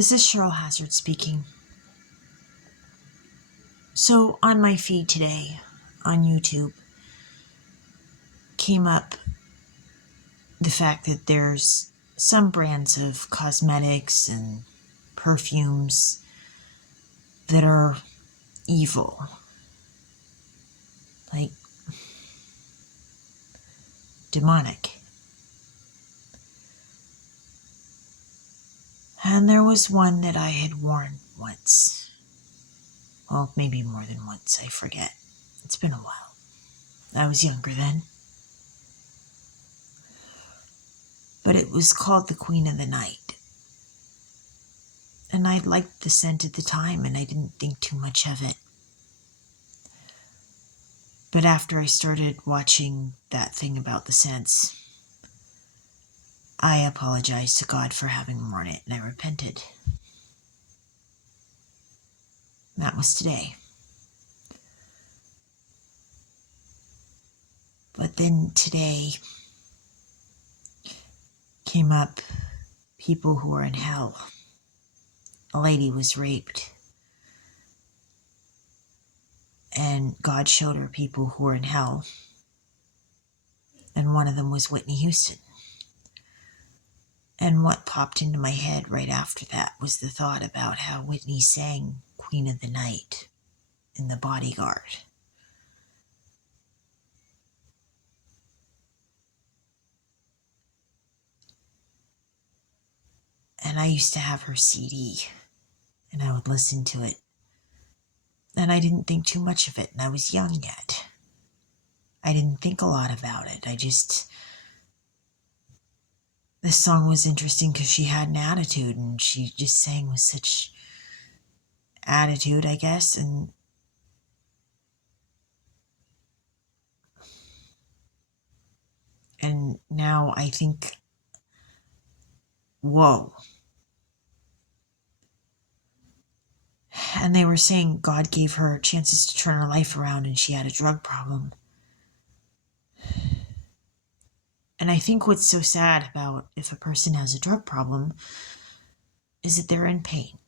This is Cheryl Hazard speaking. So on my feed today on YouTube came up the fact that there's some brands of cosmetics and perfumes that are evil. Like demonic. And there was one that I had worn once. Well, maybe more than once, I forget. It's been a while. I was younger then. But it was called the Queen of the Night. And I liked the scent at the time, and I didn't think too much of it. But after I started watching that thing about the scents, I apologized to God for having worn it, and I repented. That was today. But then today came up people who are in hell. A lady was raped. And God showed her people who were in hell. And one of them was Whitney Houston. And what popped into my head right after that was the thought about how Whitney sang Queen of the Night in The Bodyguard. And I used to have her CD, and I would listen to it. And I didn't think too much of it, and I was young yet. I didn't think a lot about it. This song was interesting because she had an attitude, and she just sang with such attitude, I guess, and now I think, whoa. And they were saying God gave her chances to turn her life around, and she had a drug problem. And I think what's so sad about if a person has a drug problem is that they're in pain.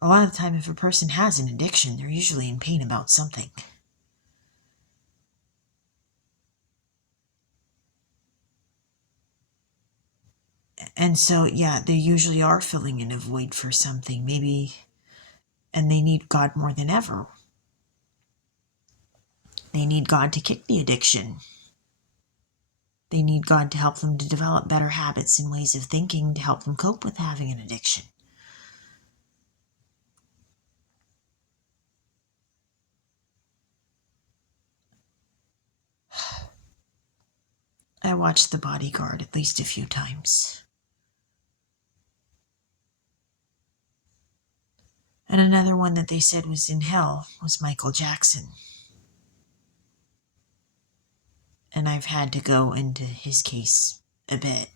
A lot of the time, if a person has an addiction, they're usually in pain about something. And so, yeah, they usually are filling in a void for something, maybe, and they need God more than ever. They need God to kick the addiction. They need God to help them to develop better habits and ways of thinking to help them cope with having an addiction. I watched The Bodyguard at least a few times. And another one that they said was in hell was Michael Jackson. And I've had to go into his case a bit.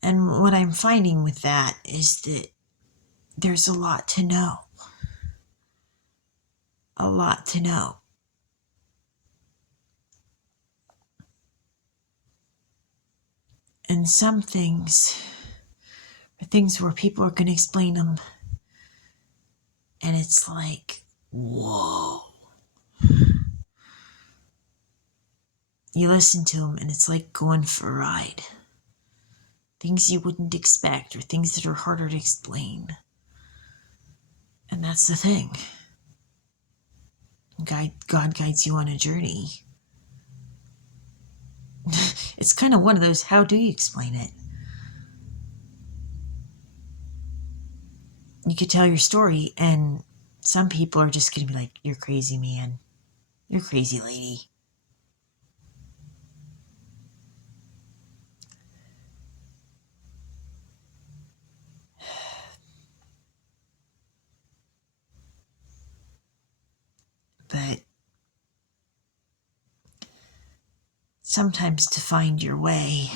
And what I'm finding with that is that there's a lot to know. A lot to know. And some things are things where people are going to explain them. And it's like, whoa. You listen to them and it's like going for a ride. Things you wouldn't expect or things that are harder to explain. And that's the thing. God guides you on a journey. It's kind of one of those, how do you explain it? You could tell your story and some people are just going to be like, you're crazy, man. You're crazy, lady. But sometimes to find your way,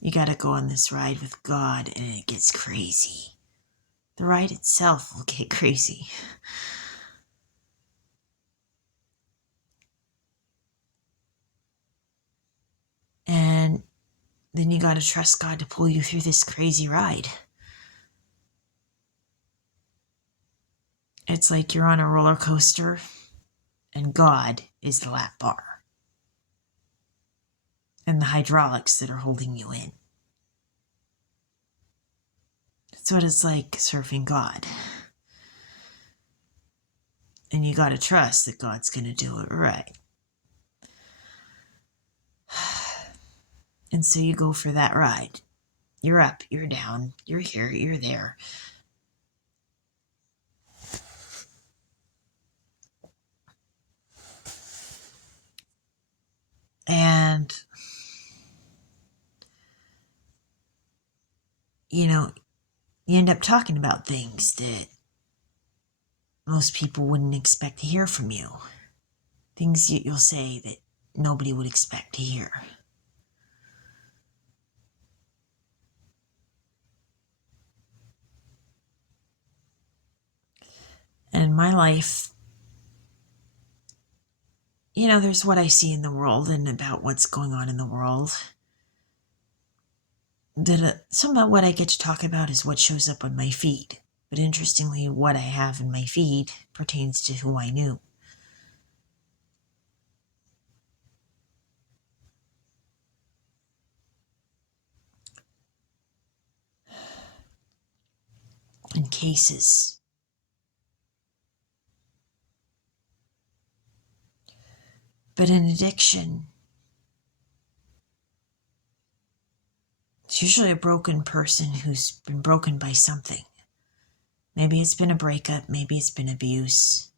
you got to go on this ride with God and it gets crazy. The ride itself will get crazy. And then you gotta trust God to pull you through this crazy ride. It's like you're on a roller coaster and God is the lap bar and the hydraulics that are holding you in. That's what it's like surfing God. And you gotta trust that God's gonna do it right. And so you go for that ride. You're up, you're down, you're here, you're there. And, you end up talking about things that most people wouldn't expect to hear from you. Things you'll say that nobody would expect to hear. And in my life, there's what I see in the world and about what's going on in the world. Some of what I get to talk about is what shows up on my feed. But interestingly, what I have in my feed pertains to who I knew. In cases. But in addiction, it's usually a broken person who's been broken by something. Maybe it's been a breakup, maybe it's been abuse.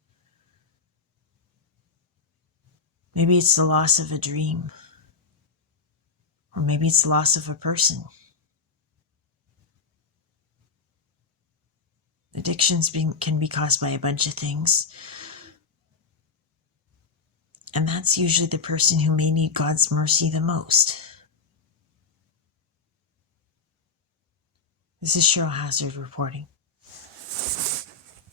Maybe it's the loss of a dream. Or maybe it's the loss of a person. Addictions can be caused by a bunch of things. And that's usually the person who may need God's mercy the most. This is Cheryl Hazard reporting.